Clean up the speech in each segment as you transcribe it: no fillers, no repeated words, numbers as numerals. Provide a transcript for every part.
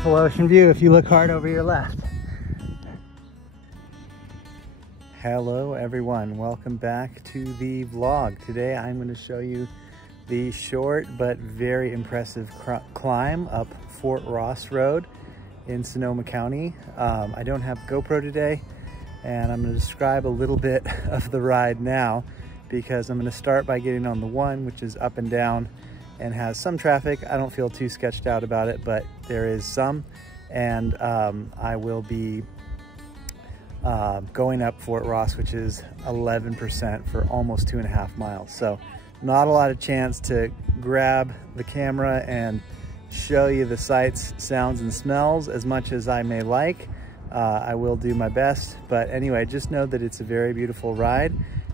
Beautiful ocean view if you look hard over your left. Hello everyone, welcome back to the vlog. Today I'm going to show you the short but very impressive climb up Fort Ross Road in Sonoma County. I don't have GoPro today, and I'm going to describe a little bit of the ride now because I'm going to start by getting on the one, which is up and down and has some traffic. I don't feel too sketched out about it, but there is some. And I will be going up Fort Ross, which is 11% for almost 2.5 miles. So not a lot of chance to grab the camera and show you the sights, sounds, and smells as much as I may like. I will do my best, but anyway, just know that it's a very beautiful ride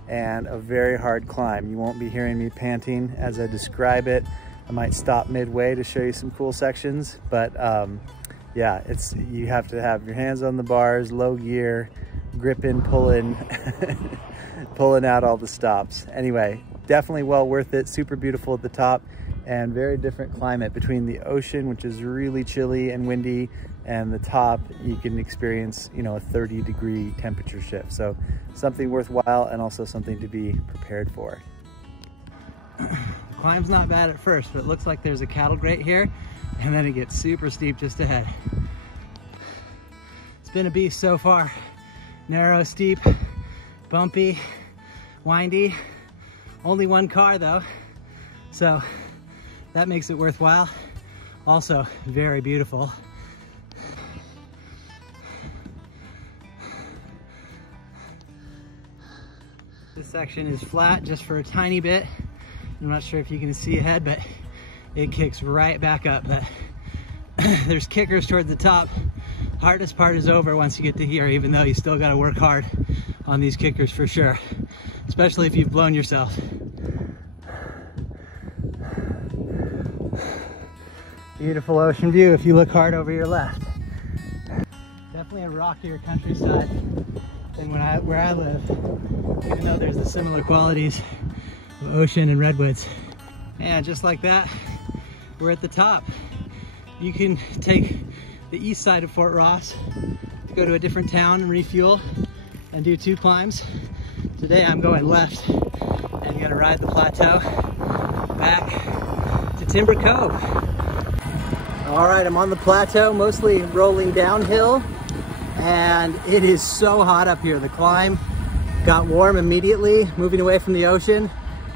and a very hard climb. You won't be hearing me panting as I describe it. I might stop midway to show you some cool sections, but yeah, you have to have your hands on the bars, low gear, gripping, pulling, pulling out all the stops. Anyway, definitely well worth it. Super beautiful at the top and very different climate between the ocean, which is really chilly and windy, and the top. You can experience, you know, a 30-degree temperature shift. So something worthwhile and also something to be prepared for. The climb's not bad at first, but it looks like there's a cattle grate here, and then it gets super steep just ahead. It's been a beast so far. Narrow, steep, bumpy, windy. Only one car though, so that makes it worthwhile. Also very beautiful. This section is flat just for a tiny bit. I'm not sure if you can see ahead, but it kicks right back up. But there's kickers toward the top. Hardest part is over once you get to here, even though you still got to work hard on these kickers for sure, especially if you've blown yourself. Beautiful ocean view if you look hard over your left. Definitely a rockier countryside than where I live, even though there's the similar qualities of ocean and redwoods. And just like that, we're at the top. You can take the east side of Fort Ross to go to a different town and refuel and do 2 climbs. Today I'm going left and gonna ride the Plateau back to Timber Cove. All right, I'm on the Plateau, mostly rolling downhill, and it is so hot up here. The climb got warm immediately, moving away from the ocean,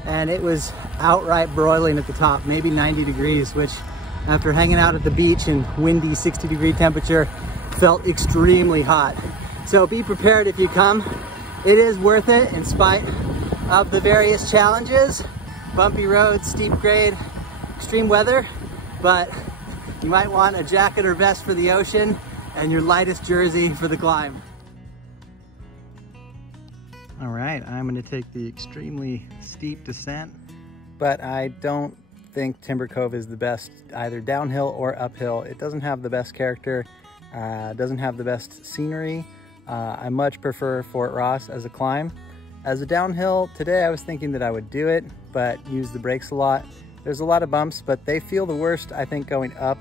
and it was outright broiling at the top, maybe 90 degrees, which after hanging out at the beach in windy 60-degree temperature, felt extremely hot. So be prepared if you come. It is worth it in spite of the various challenges, bumpy roads, steep grade, extreme weather, but you might want a jacket or vest for the ocean and your lightest jersey for the climb. All right, I'm gonna take the extremely steep descent, but I don't think Timber Cove is the best either downhill or uphill. It doesn't have the best character, doesn't have the best scenery. I much prefer Fort Ross as a climb. As a downhill, today I was thinking that I would do it, but use the brakes a lot. There's a lot of bumps, but they feel the worst, I think, going up.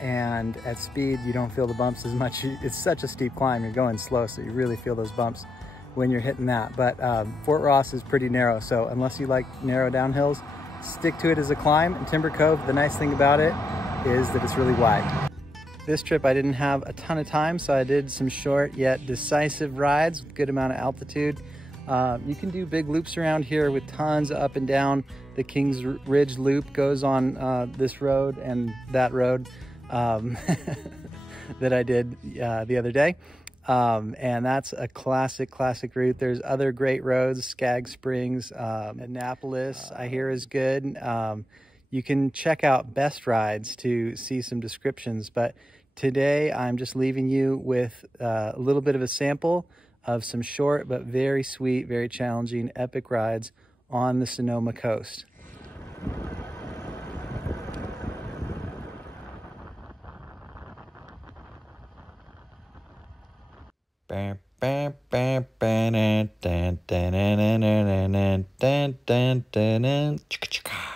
And at speed, you don't feel the bumps as much. It's such a steep climb, you're going slow, so you really feel those bumps when you're hitting that. But Fort Ross is pretty narrow, so unless you like narrow downhills, stick to it as a climb. And Timber Cove, the nice thing about it is that it's really wide. This trip I didn't have a ton of time, so I did some short yet decisive rides with good amount of altitude. You can do big loops around here with tons of up and down. The Kings Ridge loop goes on this road and that road that I did the other day. And that's a classic route. There's other great roads, Skag Springs, Annapolis, I hear is good. You can check out Best Rides to see some descriptions, but today I'm just leaving you with a little bit of a sample of some short but very sweet, very challenging, epic rides on the Sonoma coast. Chicka chicka.